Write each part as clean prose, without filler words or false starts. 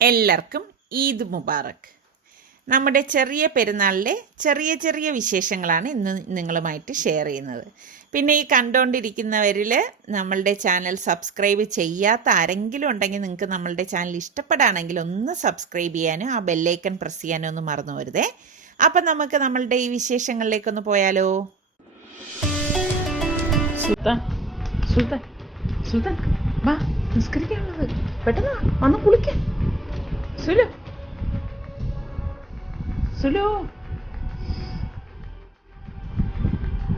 എല്ലാവർക്കും ഈദ് മുബാറക്. നമ്മുടെ ചെറിയ പെരുന്നാളിലെ ചെറിയ ചെറിയ വിശേഷങ്ങളാണ് ഇന്ന് നിങ്ങളുമായിട്ട് ഷെയർ ചെയ്യുന്നത്. പിന്നെ ഈ കണ്ടുകൊണ്ടിരിക്കുന്നവരിൽ നമ്മളുടെ ചാനൽ സബ്സ്ക്രൈബ് ചെയ്യാത്ത ആരെങ്കിലും ഉണ്ടെങ്കിൽ നിങ്ങൾക്ക് നമ്മളുടെ ചാനൽ ഇഷ്ടപ്പെടുകയാണെങ്കിൽ ഒന്ന് സബ്സ്ക്രൈബ് ചെയ്യാനും ആ ബെല്ലൈക്കൺ പ്രസ് ചെയ്യാനും ഒന്നും മറന്നു വരുതേ. അപ്പം നമുക്ക് നമ്മളുടെ ഈ വിശേഷങ്ങളിലേക്കൊന്ന് പോയാലോ. സുൽത്താൻ സുൽത്താൻ സുൽത്താൻ വാ, നിസ്കരിക്കാനുള്ളത് പെട്ടെന്ന് വന്ന് കുളിക്കാൻ. സുലു സുലു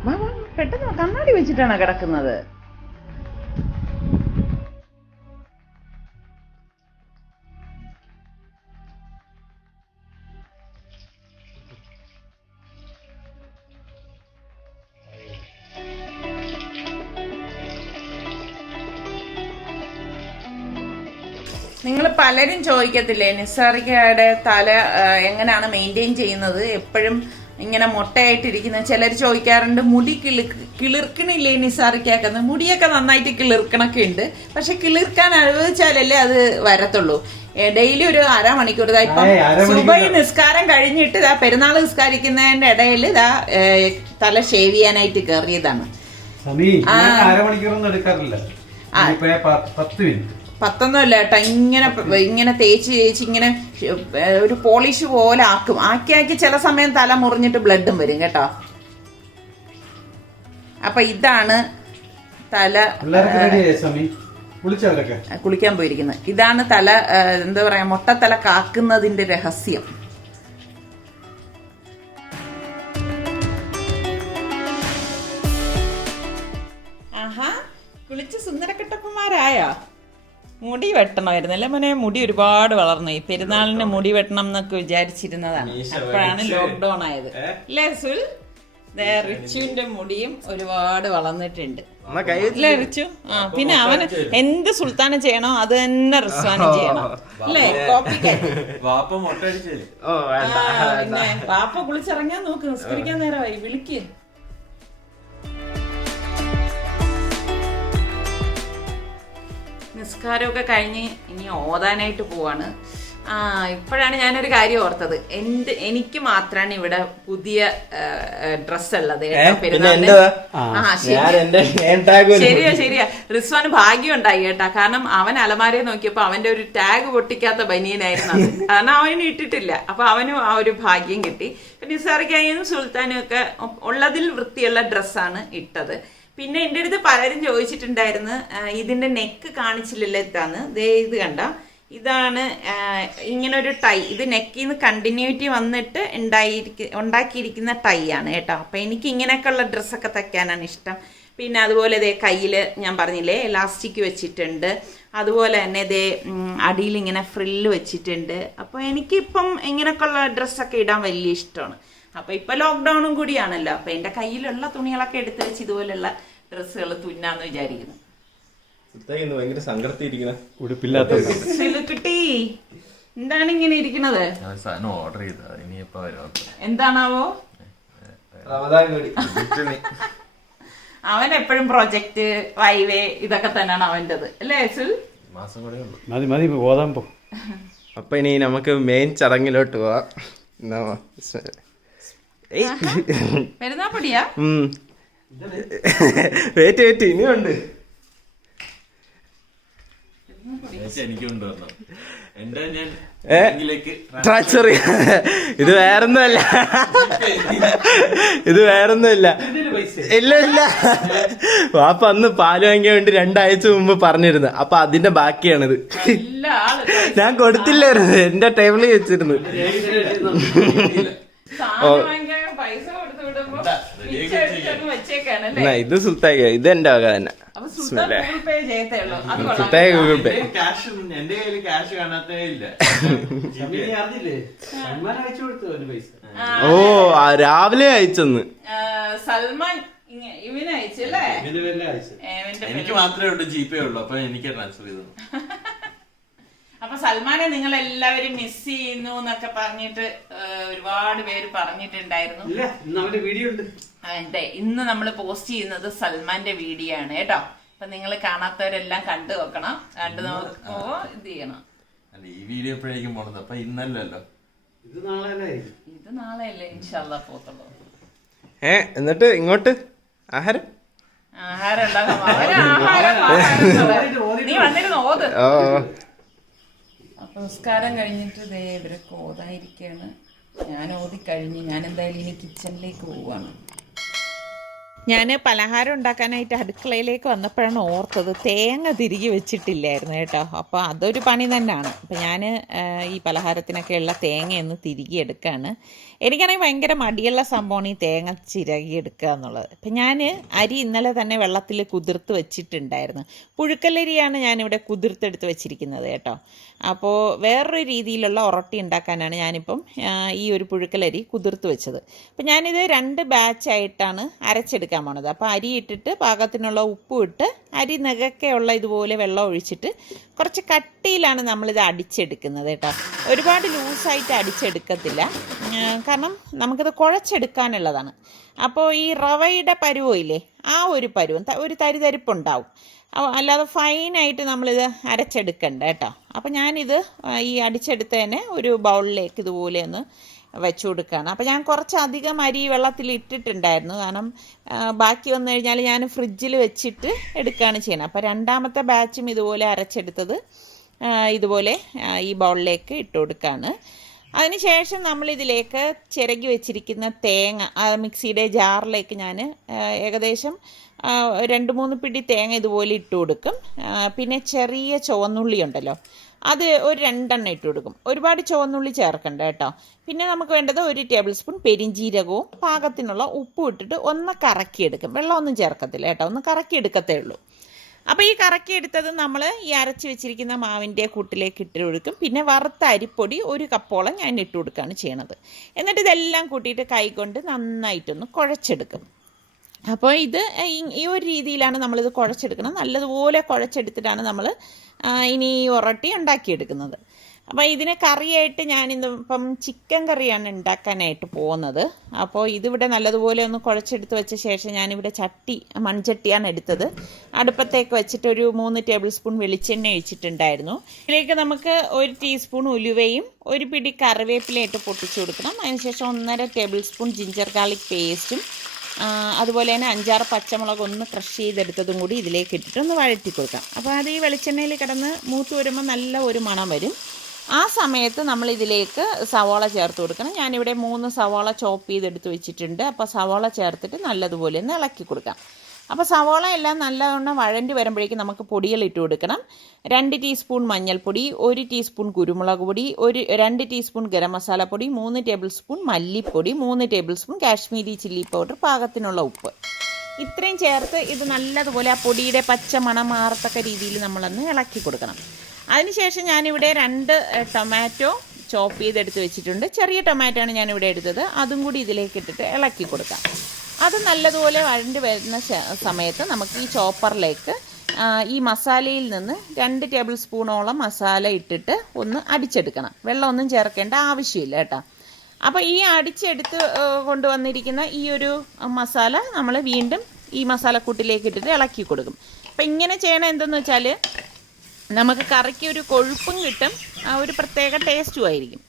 വാ വാ, പെട്ടെന്ന് കണ്ണാടി വെച്ചിട്ടാണ് കിടക്കുന്നത്. നിങ്ങൾ പലരും ചോദിക്കത്തില്ലേ നിസാറിക്കയുടെ തല എങ്ങനെയാണ് മെയിൻറ്റെയിൻ ചെയ്യുന്നത്, എപ്പോഴും ഇങ്ങനെ മുട്ടയായിട്ടിരിക്കുന്നത്. ചിലർ ചോദിക്കാറുണ്ട് മുടി കിളിർക്കണില്ലേ നിസാറിക്കാക്കുന്നത്. മുടിയൊക്കെ നന്നായിട്ട് കിളിർക്കണൊക്കെ ഉണ്ട്, പക്ഷെ കിളിർക്കാൻ അനുവദിച്ചാലല്ലേ അത് വരത്തുള്ളൂ. ഡെയിലി ഒരു അരമണിക്കൂർ ഇപ്പം സുബൈ നിസ്കാരം കഴിഞ്ഞിട്ട് ഇതാ പെരുന്നാൾ നിസ്കാരിക്കുന്നതിന്റെ ഇടയിൽ ഇതാ തല ഷേവ് ചെയ്യാനായിട്ട് കയറിയതാണ്. 10 കേട്ടോ. ഇങ്ങനെ തേച്ച് ഇങ്ങനെ ഒരു പോളിഷ് പോലെ ആക്കി ചില സമയം തല മുറിഞ്ഞിട്ട് ബ്ലഡും വരും കേട്ടോ. അപ്പൊ ഇതാണ് തല കുളിക്കാൻ പോയിരിക്കുന്നത്. ഇതാണ് തല എന്താ പറയാ മുട്ടത്തല കാക്കുന്നതിന്റെ രഹസ്യം. ആഹാ, കുളിച്ച് സുന്ദരക്കെട്ടപ്പന്മാരായോ? മുടി വെട്ടണമായിരുന്നു അല്ലേ മോനെ? മുടി ഒരുപാട് വളർന്നു. ഈ പെരുന്നാളിന് മുടി വെട്ടണം എന്നൊക്കെ വിചാരിച്ചിരുന്നതാണ്. അപ്പോഴാണ് ലോക്ക്ഡൌൺ ആയത് അല്ലേ സുൽ? റിച്ചുവിന്റെ മുടിയും ഒരുപാട് വളർന്നിട്ടുണ്ട് അല്ലേ റിച്ചു? ആ, പിന്നെ അവന് എന്ത് സുൽത്താനം ചെയ്യണോ അത് തന്നെ റിസ്വാനും ചെയ്യണം അല്ലേ? പിന്നെ വാപ്പ കുളിച്ചിറങ്ങാൻ നോക്ക്, നിസ്കരിക്കാൻ നേരമായി. വിളിക്ക്. നിസ്കാരമൊക്കെ കഴിഞ്ഞ് ഇനി ഓതാനായിട്ട് പോവാണ്. ഇപ്പോഴാണ് ഞാനൊരു കാര്യം ഓർത്തത്. എനിക്ക് മാത്രമാണ് ഇവിടെ പുതിയ ഡ്രസ് ഉള്ളത്. ശരിയാ. റിസ്വാന് ഭാഗ്യം ഉണ്ടായി കേട്ടാ. കാരണം അവൻ അലമാരയെ നോക്കിയപ്പോ അവന്റെ ഒരു ടാഗ് പൊട്ടിക്കാത്ത ബനിയനായിരുന്നു അത്. കാരണം അവന് ഇട്ടിട്ടില്ല. അപ്പൊ അവനും ആ ഒരു ഭാഗ്യം കിട്ടി. നിസാറിക്കായും സുൽത്താനും ഒക്കെ ഉള്ളതിൽ വൃത്തിയുള്ള ഡ്രസ്സാണ് ഇട്ടത്. പിന്നെ എൻ്റെ അടുത്ത് പലരും ചോദിച്ചിട്ടുണ്ടായിരുന്നു ഇതിന്റെ നെക്ക് കാണിച്ചില്ലല്ലോ എത്താന്ന്. ഇത് കണ്ട, ഇതാണ് ഇങ്ങനെ ഒരു ടൈ. ഇത് നെക്കിൽ നിന്ന് കണ്ടിന്യൂറ്റി വന്നിട്ട് ഉണ്ടാക്കിയിരിക്കുന്ന ടൈ ആണ് കേട്ടോ. അപ്പൊ എനിക്ക് ഇങ്ങനെയൊക്കെയുള്ള ഡ്രസ്സൊക്കെ തയ്ക്കാനാണ് ഇഷ്ടം. പിന്നെ അതുപോലെ ഇതേ കയ്യിൽ ഞാൻ പറഞ്ഞില്ലേ എലാസ്റ്റിക് വെച്ചിട്ടുണ്ട്. അതുപോലെ തന്നെ ഇതേ അടിയിൽ ഇങ്ങനെ ഫ്രില്ല് വെച്ചിട്ടുണ്ട്. അപ്പോൾ എനിക്കിപ്പം ഇങ്ങനെയൊക്കെയുള്ള ഡ്രസ്സൊക്കെ ഇടാൻ വലിയ ഇഷ്ടമാണ്. അപ്പൊ ഇപ്പൊ ലോക്ക്ഡൌണും കൂടിയാണല്ലോ. അപ്പൊ എന്റെ കയ്യിലുള്ള തുണികളൊക്കെ എടുത്ത് വെച്ച് ഇതുപോലുള്ള ഡ്രസ്സുകൾ തുന്നാന്ന് വിചാരിക്കുന്നു. കിട്ടി. എന്താണ് ഇങ്ങനെ ഇരിക്കുന്നത്? എന്താണാവോ? അവൻ എപ്പോഴും പ്രൊജക്ട് വൈവേ ഇതൊക്കെ തന്നെയാണ് അവൻ്റെത് അല്ലേ സുൽ? അപ്പൊ ഇനി നമുക്ക് മെയിൻ ചടങ്ങിലോട്ട് പോവാം. പെരുന്നാപ്പൊടിയാ? വെയിറ്റ് ഇനിയുണ്ട്. ഇത് വേറൊന്നുമല്ല. ഇല്ല വാപ്പ അന്ന് പാല് വാങ്ങിക്കാൻ വേണ്ടി 2 ആഴ്ച മുമ്പ് പറഞ്ഞിരുന്നു. അപ്പൊ അതിന്റെ ബാക്കിയാണിത്. ഞാൻ കൊടുത്തില്ലായിരുന്നു, എന്റെ ടേബിളിൽ വെച്ചിരുന്നു. ഇത് സുൽത്തായ, ഇത് എന്റെ വക തന്നെ. സുൽത്തായ ഗൂഗിൾ പേ. ഓ, രാവിലെ അയച്ചെന്ന് സൽമാൻ ഇവന് അയച്ചല്ലേ? എനിക്ക് മാത്രമേ ഉള്ളൂ ജിപേ ഉള്ളൂ. അപ്പൊ എനിക്ക് ട്രാൻസ്ഫർ ചെയ്തു. അപ്പൊ സൽമാനെ നിങ്ങൾ എല്ലാവരും മിസ് ചെയ്യുന്നു എന്നൊക്കെ പറഞ്ഞിട്ട് ഒരുപാട് പേര് പറഞ്ഞിട്ടുണ്ടായിരുന്നു. ഇന്ന് നമ്മൾ പോസ്റ്റ് ചെയ്യുന്നത് സൽമാന്റെ വീഡിയോ ആണ് കേട്ടോ. അപ്പൊ നിങ്ങൾ കാണാത്തവരെല്ലാം കണ്ടു നോക്കണം. കണ്ടു നോക്കുമ്പോ ഇത് ചെയ്യണം. അല്ല ഈ വീഡിയോ എപ്പോഴേക്കും പോണത്? അപ്പൊ ഇന്നല്ലല്ലോ, ഇത് നാളെ ഇത് നാളെയല്ലേ ഇൻഷാല്ലാ പോത്തുള്ളൂ. എന്നിട്ട് ഇങ്ങോട്ട് ആഹാരം ആഹാരം ഉണ്ടാക്കാം. നീ വന്നിരുന്നു ഓത്. അപ്പൊ നിസ്കാരം കഴിഞ്ഞിട്ട് ദേ ഇവരൊക്കെ ഓതായിരിക്കാണ്. ഞാൻ ഓതിക്കഴിഞ്ഞ് ഞാൻ എന്തായാലും ഇനി കിച്ചണിലേക്ക് പോവാണ്. ഞാൻ പലഹാരം ഉണ്ടാക്കാനായിട്ട് അടുക്കളയിലേക്ക് വന്നപ്പോഴാണ് ഓർത്തത് തേങ്ങ തിരികെ വെച്ചിട്ടില്ലായിരുന്നു കേട്ടോ. അപ്പോൾ അതൊരു പണി തന്നെയാണ്. അപ്പോൾ ഞാൻ ഈ പലഹാരത്തിനൊക്കെയുള്ള തേങ്ങയൊന്ന് തിരികെ എടുക്കുകയാണ്. എനിക്കാണെങ്കിൽ ഭയങ്കര മടിയുള്ള സംഭവമാണ് ഈ തേങ്ങ ചിരകി എടുക്കുക എന്നുള്ളത്. അപ്പം ഞാൻ അരി ഇന്നലെ തന്നെ വെള്ളത്തിൽ കുതിർത്ത് വെച്ചിട്ടുണ്ടായിരുന്നു. പുഴുക്കലരിയാണ് ഞാനിവിടെ കുതിർത്തെടുത്ത് വെച്ചിരിക്കുന്നത് കേട്ടോ. അപ്പോൾ വേറൊരു രീതിയിലുള്ള ഉറട്ടി ഉണ്ടാക്കാനാണ് ഞാനിപ്പം ഈ ഒരു പുഴുക്കലരി കുതിർത്ത് വെച്ചത്. അപ്പം ഞാനിത് 2 ബാച്ചായിട്ടാണ് അരച്ചെടുക്കാൻ പോണത്. അപ്പോൾ അരി ഇട്ടിട്ട് പാകത്തിനുള്ള ഉപ്പും ഇട്ട് അരി നെകക്കെയുള്ള ഇതുപോലെ വെള്ളം ഒഴിച്ചിട്ട് കുറച്ച് കട്ടിയിലാണ് നമ്മളിത് അടിച്ചെടുക്കുന്നത് കേട്ടോ. ഒരുപാട് ലൂസായിട്ട് അടിച്ചെടുക്കത്തില്ല, കാരണം നമുക്കിത് കുഴച്ചെടുക്കാനുള്ളതാണ്. അപ്പോൾ ഈ റവയുടെ പരുവമില്ലേ, ആ ഒരു പരുവം, ഒരു തരിതരിപ്പുണ്ടാവും. അല്ലാതെ ഫൈനായിട്ട് നമ്മളിത് അരച്ചെടുക്കണ്ട കേട്ടോ. അപ്പോൾ ഞാനിത് ഈ അടിച്ചെടുത്തതിനെ ഒരു ബൗളിലേക്ക് ഇതുപോലെ ഒന്ന് വെച്ചു കൊടുക്കുകയാണ്. അപ്പോൾ ഞാൻ കുറച്ചധികം അരി വെള്ളത്തിൽ ഇട്ടിട്ടുണ്ടായിരുന്നു, കാരണം ബാക്കി വന്നു കഴിഞ്ഞാൽ ഞാൻ ഫ്രിഡ്ജിൽ വെച്ചിട്ട് എടുക്കുകയാണ് ചെയ്യുന്നത്. അപ്പോൾ രണ്ടാമത്തെ ബാച്ചും ഇതുപോലെ അരച്ചെടുത്തത് ഇതുപോലെ ഈ ബൗളിലേക്ക് ഇട്ട് കൊടുക്കുകയാണ്. അതിനുശേഷം നമ്മളിതിലേക്ക് ചിരകി വെച്ചിരിക്കുന്ന തേങ്ങ മിക്സിയുടെ ജാറിലേക്ക് ഞാൻ ഏകദേശം 2-3 പിടി തേങ്ങ ഇതുപോലെ ഇട്ട് കൊടുക്കും. പിന്നെ ചെറിയ ചുവന്നുള്ളി ഉണ്ടല്ലോ, അത് ഒരു 2 എണ്ണം ഇട്ട് കൊടുക്കും. ഒരുപാട് ചുവന്നുള്ളി ചേർക്കണ്ട കേട്ടോ. പിന്നെ നമുക്ക് വേണ്ടത് 1 ടേബിൾ സ്പൂൺ പെരിഞ്ജീരകവും പാകത്തിനുള്ള ഉപ്പും ഇട്ടിട്ട് ഒന്ന് കറക്കിയെടുക്കും. വെള്ളമൊന്നും ചേർക്കത്തില്ല കേട്ടോ, ഒന്ന് കറക്കിയെടുക്കത്തേ ഉള്ളൂ. അപ്പോൾ ഈ കറക്കിയെടുത്തത് നമ്മൾ ഈ അരച്ച് വെച്ചിരിക്കുന്ന മാവിൻ്റെ കൂട്ടിലേക്ക് ഇട്ട് കൊടുക്കും. പിന്നെ വറുത്ത അരിപ്പൊടി 1 കപ്പോളം ഞാൻ ഇട്ട് കൊടുക്കുകയാണ് ചെയ്യണത്. എന്നിട്ട് ഇതെല്ലാം കൂട്ടിയിട്ട് കൈകൊണ്ട് നന്നായിട്ടൊന്ന് കുഴച്ചെടുക്കും. അപ്പോൾ ഇത് ഈ ഒരു രീതിയിലാണ് നമ്മളിത് കുഴച്ചെടുക്കണം. നല്ലതുപോലെ കുഴച്ചെടുത്തിട്ടാണ് നമ്മൾ ഇനി ഈ ഉറട്ടി ഉണ്ടാക്കിയെടുക്കുന്നത്. അപ്പോൾ ഇതിന് കറിയായിട്ട് ഞാനിപ്പം ചിക്കൻ കറിയാണ് ഉണ്ടാക്കാനായിട്ട് പോകുന്നത്. അപ്പോൾ ഇതിവിടെ നല്ലതുപോലെ ഒന്ന് കുഴച്ചെടുത്ത് വെച്ച ശേഷം ഞാനിവിടെ മൺചട്ടിയാണ് എടുത്തത്. അടുപ്പത്തേക്ക് വെച്ചിട്ട് ഒരു 3 ടേബിൾ സ്പൂൺ വെളിച്ചെണ്ണ ഒഴിച്ചിട്ടുണ്ടായിരുന്നു. ഇതിലേക്ക് നമുക്ക് 1 ടീസ്പൂൺ ഉലുവയും 1 പിടി കറിവേപ്പിലയിട്ട് പൊട്ടിച്ചു കൊടുക്കണം. അതിനുശേഷം 1.5 ടേബിൾ സ്പൂൺ ജിഞ്ചർ ഗാർലിക് പേസ്റ്റും അതുപോലെ തന്നെ 5-6 പച്ചമുളക് ഒന്ന് ക്രഷ് ചെയ്തെടുത്തതും കൂടി ഇതിലേക്ക് ഇട്ടിട്ട് ഒന്ന് വഴറ്റി കൊടുക്കാം. അപ്പോൾ അത് ഈ വെളിച്ചെണ്ണയിൽ കിടന്ന് മൂത്ത് വരുമ്പോൾ നല്ല ഒരു മണം വരും. ആ സമയത്ത് നമ്മൾ ഇതിലേക്ക് സവാള ചേർത്ത് കൊടുക്കണം. ഞാനിവിടെ 3 സവാള ചോപ്പ് ചെയ്തെടുത്ത് വെച്ചിട്ടുണ്ട്. അപ്പോൾ സവാള ചേർത്തിട്ട് നല്ലതുപോലെ ഒന്ന് ഇളക്കി കൊടുക്കാം. അപ്പോൾ സവാള എല്ലാം നല്ലവണ്ണം വഴണ്ടി വരുമ്പോഴേക്കും നമുക്ക് പൊടികൾ ഇട്ട് കൊടുക്കണം. 2 ടീസ്പൂൺ മഞ്ഞൾപ്പൊടി, 1 ടീസ്പൂൺ കുരുമുളക് പൊടി, 2 ടീസ്പൂൺ ഗരം മസാലപ്പൊടി, 3 ടേബിൾ സ്പൂൺ മല്ലിപ്പൊടി, 3 table spoon Kashmiri chilli powder, പാകത്തിനുള്ള ഉപ്പ്. ഇത്രയും ചേർത്ത് ഇത് നല്ലതുപോലെ ആ പൊടിയുടെ പച്ച മണം മാറത്തക്ക രീതിയിൽ നമ്മളൊന്ന് ഇളക്കി കൊടുക്കണം. അതിനുശേഷം ഞാനിവിടെ 2 ടൊമാറ്റോ ചോപ്പ് ചെയ്തെടുത്ത് വെച്ചിട്ടുണ്ട്. ചെറിയ ടൊമാറ്റോ ആണ് ഞാനിവിടെ എടുത്തത്. അതും കൂടി ഇതിലേക്ക് ഇട്ടിട്ട് ഇളക്കി കൊടുക്കാം. അത് നല്ലതുപോലെ വഴണ്ടി വരുന്ന സമയത്ത് നമുക്ക് ഈ ചോപ്പറിലേക്ക് ഈ മസാലയിൽ നിന്ന് 2 ടേബിൾ സ്പൂണോളം മസാല ഇട്ടിട്ട് ഒന്ന് അടിച്ചെടുക്കണം. വെള്ളമൊന്നും ചേർക്കേണ്ട ആവശ്യമില്ല കേട്ടോ. അപ്പോൾ ഈ അടിച്ചെടുത്ത് കൊണ്ടുവന്നിരിക്കുന്ന ഈ ഒരു മസാല നമ്മൾ വീണ്ടും ഈ മസാലക്കൂട്ടിലേക്ക് ഇട്ടിട്ട് ഇളക്കി കൊടുക്കും. അപ്പോൾ ഇങ്ങനെ ചെയ്യണം എന്തെന്ന് വെച്ചാൽ നമുക്ക് കറിക്ക് ഒരു കൊഴുപ്പും കിട്ടും, ഒരു പ്രത്യേക ടേസ്റ്റും ആയിരിക്കും.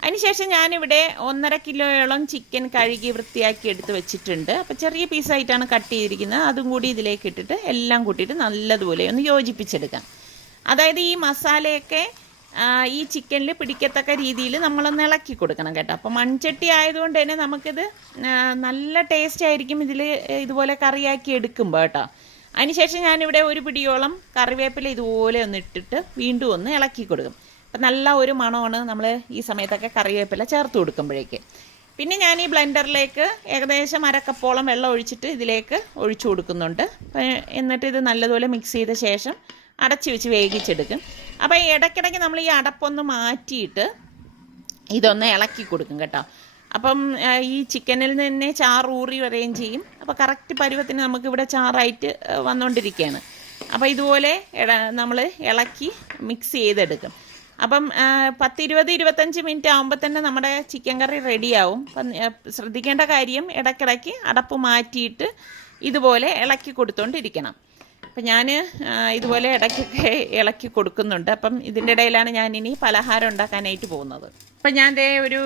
അതിനുശേഷം ഞാനിവിടെ 1.5 കിലോയോളം ചിക്കൻ കഴുകി വൃത്തിയാക്കി എടുത്ത് വെച്ചിട്ടുണ്ട്. അപ്പോൾ ചെറിയ പീസായിട്ടാണ് കട്ട് ചെയ്തിരിക്കുന്നത്. അതും കൂടി ഇതിലേക്ക് ഇട്ടിട്ട് എല്ലാം കൂട്ടിയിട്ട് നല്ലതുപോലെ ഒന്ന് യോജിപ്പിച്ചെടുക്കാം. അതായത് ഈ മസാലയൊക്കെ ഈ ചിക്കനിൽ പിടിക്കത്തക്ക രീതിയിൽ നമ്മളൊന്ന് ഇളക്കി കൊടുക്കണം കേട്ടോ. അപ്പോൾ മൺചട്ടി ആയതുകൊണ്ട് തന്നെ നമുക്കിത് നല്ല ടേസ്റ്റ് ആയിരിക്കും ഇതിൽ ഇതുപോലെ കറിയാക്കി എടുക്കുമ്പോൾ കേട്ടോ. അതിനുശേഷം ഞാനിവിടെ 1 പിടിയോളം കറിവേപ്പില ഇതുപോലെ ഒന്ന് ഇട്ടിട്ട് വീണ്ടും ഒന്ന് ഇളക്കി കൊടുക്കും. അപ്പം നല്ല ഒരു മണമാണ് നമ്മൾ ഈ സമയത്തൊക്കെ കറിവേപ്പില ചേർത്ത് കൊടുക്കുമ്പോഴേക്ക്. പിന്നെ ഞാൻ ഈ ബ്ലെൻഡറിലേക്ക് ഏകദേശം 1/2 കപ്പോളം വെള്ളം ഒഴിച്ചിട്ട് ഇതിലേക്ക് ഒഴിച്ചു കൊടുക്കുന്നുണ്ട്. എന്നിട്ട് ഇത് നല്ലതുപോലെ മിക്സ് ചെയ്ത ശേഷം അടച്ച് വെച്ച് വേവിച്ചെടുക്കും. അപ്പോൾ ഇടയ്ക്കിടയ്ക്ക് നമ്മൾ ഈ അടപ്പൊന്ന് മാറ്റിയിട്ട് ഇതൊന്ന് ഇളക്കി കൊടുക്കും കേട്ടോ. അപ്പം ഈ ചിക്കനിൽ തന്നെ ചാറൂറി വരികയും ചെയ്യും. അപ്പോൾ കറക്റ്റ് പരുവത്തിന് നമുക്കിവിടെ ചാറായിട്ട് വന്നുകൊണ്ടിരിക്കുകയാണ്. അപ്പോൾ ഇതുപോലെ നമ്മൾ ഇളക്കി മിക്സ് ചെയ്തെടുക്കും. അപ്പം 10-20-25 മിനിറ്റ് ആകുമ്പോൾ തന്നെ നമ്മുടെ ചിക്കൻ കറി റെഡിയാവും. അപ്പം ശ്രദ്ധിക്കേണ്ട കാര്യം ഇടയ്ക്കിടയ്ക്ക് അടപ്പ് മാറ്റിയിട്ട് ഇതുപോലെ ഇളക്കി കൊടുത്തുകൊണ്ടിരിക്കണം. അപ്പം ഞാൻ ഇതുപോലെ ഇടയ്ക്കൊക്കെ ഇളക്കി കൊടുക്കുന്നുണ്ട്. അപ്പം ഇതിൻ്റെ ഇടയിലാണ് ഞാനിനി പലഹാരം ഉണ്ടാക്കാനായിട്ട് പോകുന്നത്. അപ്പം ഞാൻ ദേ ഒരു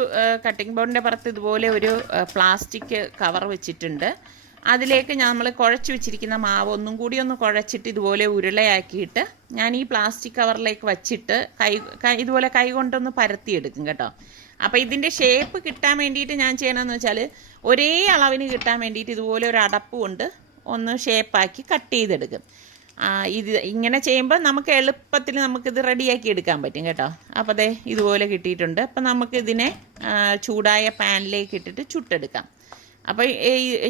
കട്ടിംഗ് ബോർഡിൻ്റെ പുറത്ത് ഇതുപോലെ ഒരു പ്ലാസ്റ്റിക് കവർ വെച്ചിട്ടുണ്ട്. അതിലേക്ക് നമ്മൾ കുഴച്ച് വെച്ചിരിക്കുന്ന മാവ് ഒന്നും കൂടി ഒന്ന് കുഴച്ചിട്ട് ഇതുപോലെ ഉരുളയാക്കിയിട്ട് ഞാൻ ഈ പ്ലാസ്റ്റിക് കവറിലേക്ക് വച്ചിട്ട് ഇതുപോലെ കൈ കൊണ്ടൊന്ന് പരത്തിയെടുക്കും കേട്ടോ. അപ്പോൾ ഇതിൻ്റെ ഷേപ്പ് കിട്ടാൻ വേണ്ടിയിട്ട് ഞാൻ ചെയ്യണമെന്ന് വെച്ചാൽ ഒരേ അളവിന് കിട്ടാൻ വേണ്ടിയിട്ട് ഇതുപോലെ ഒരു അടപ്പ് കൊണ്ട് ഒന്ന് ഷേപ്പാക്കി കട്ട് ചെയ്തെടുക്കും. ഇത് ഇങ്ങനെ ചെയ്യുമ്പോൾ നമുക്ക് എളുപ്പത്തിൽ നമുക്കിത് റെഡിയാക്കി എടുക്കാൻ പറ്റും കേട്ടോ. അപ്പോൾ അതെ ഇതുപോലെ കിട്ടിയിട്ടുണ്ട്. അപ്പം നമുക്കിതിനെ ചൂടായ പാനിലേക്ക് ഇട്ടിട്ട് ചുട്ടെടുക്കാം. അപ്പോൾ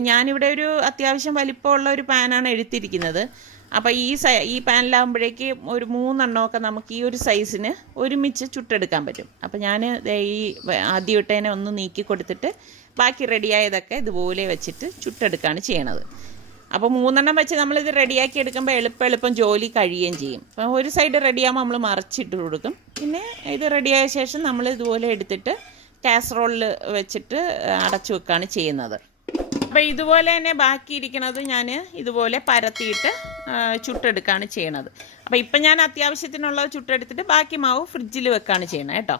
ഞാനിവിടെ ഒരു അത്യാവശ്യം വലിപ്പമുള്ള ഒരു പാനാണ് എടുത്തിരിക്കുന്നത്. അപ്പോൾ ഈ പാനിലാകുമ്പോഴേക്ക് ഒരു 3 എണ്ണമൊക്കെ നമുക്ക് ഈ ഒരു സൈസിന് ഒരുമിച്ച് ചുട്ടെടുക്കാൻ പറ്റും. അപ്പോൾ ഞാൻ ഈ ആദ്യം ഇട്ടതിനെ ഒന്ന് നീക്കി കൊടുത്തിട്ട് ബാക്കി റെഡിയായതൊക്കെ ഇതുപോലെ വെച്ചിട്ട് ചുട്ടെടുക്കുകയാണ് ചെയ്യണത്. അപ്പോൾ 3 എണ്ണം വെച്ച് നമ്മളിത് റെഡിയാക്കി എടുക്കുമ്പോൾ എളുപ്പം ജോലി കഴിയുകയും ചെയ്യും. അപ്പോൾ ഒരു സൈഡ് റെഡിയാകുമ്പോൾ നമ്മൾ മറിച്ചിട്ട് കൊടുക്കും. പിന്നെ ഇത് റെഡിയായ ശേഷം നമ്മൾ ഇതുപോലെ എടുത്തിട്ട് കാസറോളിൽ വെച്ചിട്ട് അടച്ചു വെക്കുകയാണ് ചെയ്യുന്നത്. അപ്പോൾ ഇതുപോലെ തന്നെ ബാക്കിയിരിക്കുന്നത് ഞാൻ ഇതുപോലെ പരത്തിയിട്ട് ചുട്ടെടുക്കുകയാണ് ചെയ്യണത്. അപ്പോൾ ഇപ്പം ഞാൻ അത്യാവശ്യത്തിനുള്ളത് ചുട്ടെടുത്തിട്ട് ബാക്കി മാവ് ഫ്രിഡ്ജിൽ വെക്കുകയാണ് ചെയ്യണത് കേട്ടോ.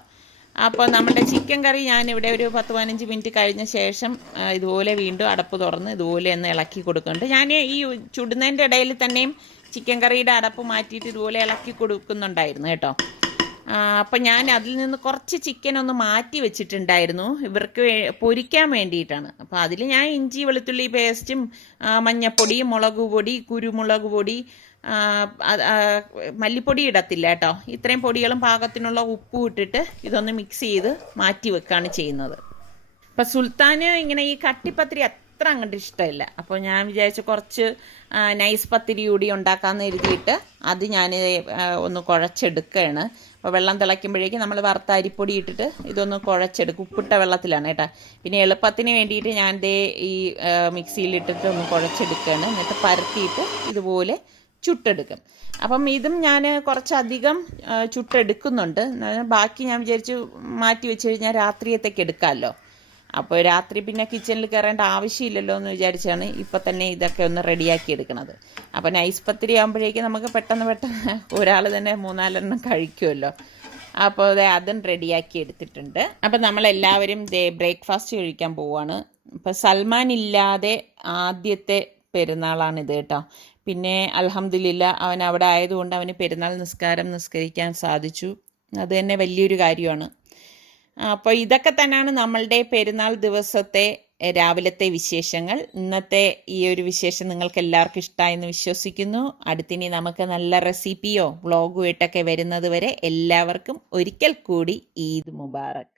അപ്പോൾ നമ്മുടെ ചിക്കൻ കറി ഞാനിവിടെ ഒരു 10-15 മിനിറ്റ് കഴിഞ്ഞ ശേഷം ഇതുപോലെ വീണ്ടും അടപ്പ് തുറന്ന് ഇതുപോലെ ഒന്ന് ഇളക്കി കൊടുക്കുന്നുണ്ട്. ഞാൻ ഈ ചുടുന്നതിൻ്റെ ഇടയിൽ തന്നെയും ചിക്കൻ കറിയുടെ അടപ്പ് മാറ്റിയിട്ട് ഇതുപോലെ ഇളക്കി കൊടുക്കുന്നുണ്ടായിരുന്നു കേട്ടോ. അപ്പം ഞാൻ അതിൽ നിന്ന് കുറച്ച് ചിക്കൻ ഒന്ന് മാറ്റി വെച്ചിട്ടുണ്ടായിരുന്നു ഇവർക്ക് പൊരിക്കാൻ വേണ്ടിയിട്ടാണ്. അപ്പോൾ അതിൽ ഞാൻ ഇഞ്ചി വെളുത്തുള്ളി പേസ്റ്റും മഞ്ഞപ്പൊടി, മുളക് പൊടി, കുരുമുളക് പൊടി, മല്ലിപ്പൊടി ഇടത്തില്ല കേട്ടോ. ഇത്രയും പൊടികളും പാകത്തിനുള്ള ഉപ്പും ഇട്ടിട്ട് ഇതൊന്ന് മിക്സ് ചെയ്ത് മാറ്റി വെക്കുകയാണ് ചെയ്യുന്നത്. അപ്പം സുൽത്താന് ഇങ്ങനെ ഈ കട്ടിപ്പത്തിരി അത്ര അങ്ങോട്ട് ഇഷ്ടമില്ല. അപ്പോൾ ഞാൻ വിചാരിച്ചു കുറച്ച് നൈസ് പത്തിരി കൂടി ഉണ്ടാക്കാമെന്ന് എഴുതിയിട്ട് അത് ഞാൻ ഒന്ന് കുഴച്ചെടുക്കുകയാണ്. അപ്പോൾ വെള്ളം തിളയ്ക്കുമ്പോഴേക്കും നമ്മൾ വറുത്ത അരിപ്പൊടി ഇട്ടിട്ട് ഇതൊന്ന് കുഴച്ചെടുക്കും. ഉപ്പിട്ട വെള്ളത്തിലാണ് കേട്ടോ. പിന്നെ എളുപ്പത്തിന് വേണ്ടിയിട്ട് ഞാൻ ഈ മിക്സിയിലിട്ടിട്ട് ഒന്ന് കുഴച്ചെടുക്കുകയാണ്. എന്നിട്ട് പരത്തിയിട്ട് ഇതുപോലെ ചുട്ടെടുക്കും. അപ്പം ഇതും ഞാൻ കുറച്ചധികം ചുട്ടെടുക്കുന്നുണ്ട്. ബാക്കി ഞാൻ വിചാരിച്ചു മാറ്റി വെച്ച് കഴിഞ്ഞാൽ രാത്രിയത്തേക്ക് എടുക്കാമല്ലോ. അപ്പോൾ രാത്രി പിന്നെ കിച്ചണിൽ കയറേണ്ട ആവശ്യമില്ലല്ലോ എന്ന് വിചാരിച്ചാണ് ഇപ്പം തന്നെ ഇതൊക്കെ ഒന്ന് റെഡിയാക്കി എടുക്കുന്നത്. അപ്പോൾ നൈസ് പത്തിരി ആകുമ്പോഴേക്കും നമുക്ക് പെട്ടെന്ന് ഒരാൾ തന്നെ 3-4 എണ്ണം കഴിക്കുമല്ലോ. അപ്പോൾ അതും റെഡിയാക്കി എടുത്തിട്ടുണ്ട്. അപ്പം നമ്മളെല്ലാവരും ബ്രേക്ക്ഫാസ്റ്റ് കഴിക്കാൻ പോവുകയാണ്. ഇപ്പം സൽമാൻ ഇല്ലാതെ ആദ്യത്തെ പെരുന്നാളാണിത് കേട്ടോ. പിന്നെ അൽഹംദുലില്ലാ അവൻ അവിടെ ആയതുകൊണ്ട് അവന് പെരുന്നാൾ നിസ്കരിക്കാൻ സാധിച്ചു. അത് തന്നെ വലിയൊരു കാര്യമാണ്. അപ്പോൾ ഇതൊക്കെ തന്നെയാണ് നമ്മളുടെ പെരുന്നാൾ ദിവസത്തെ രാവിലത്തെ വിശേഷങ്ങൾ. ഇന്നത്തെ ഈ ഒരു വിശേഷം നിങ്ങൾക്ക് എല്ലാവർക്കും ഇഷ്ടമായെന്ന് വിശ്വസിക്കുന്നു. അടുത്തിനി നമുക്ക് നല്ല റെസിപ്പിയോ വ്ളോഗുമായിട്ടൊക്കെ വരുന്നത് വരെ എല്ലാവർക്കും ഒരിക്കൽ കൂടി ഈദ് മുബാറക്.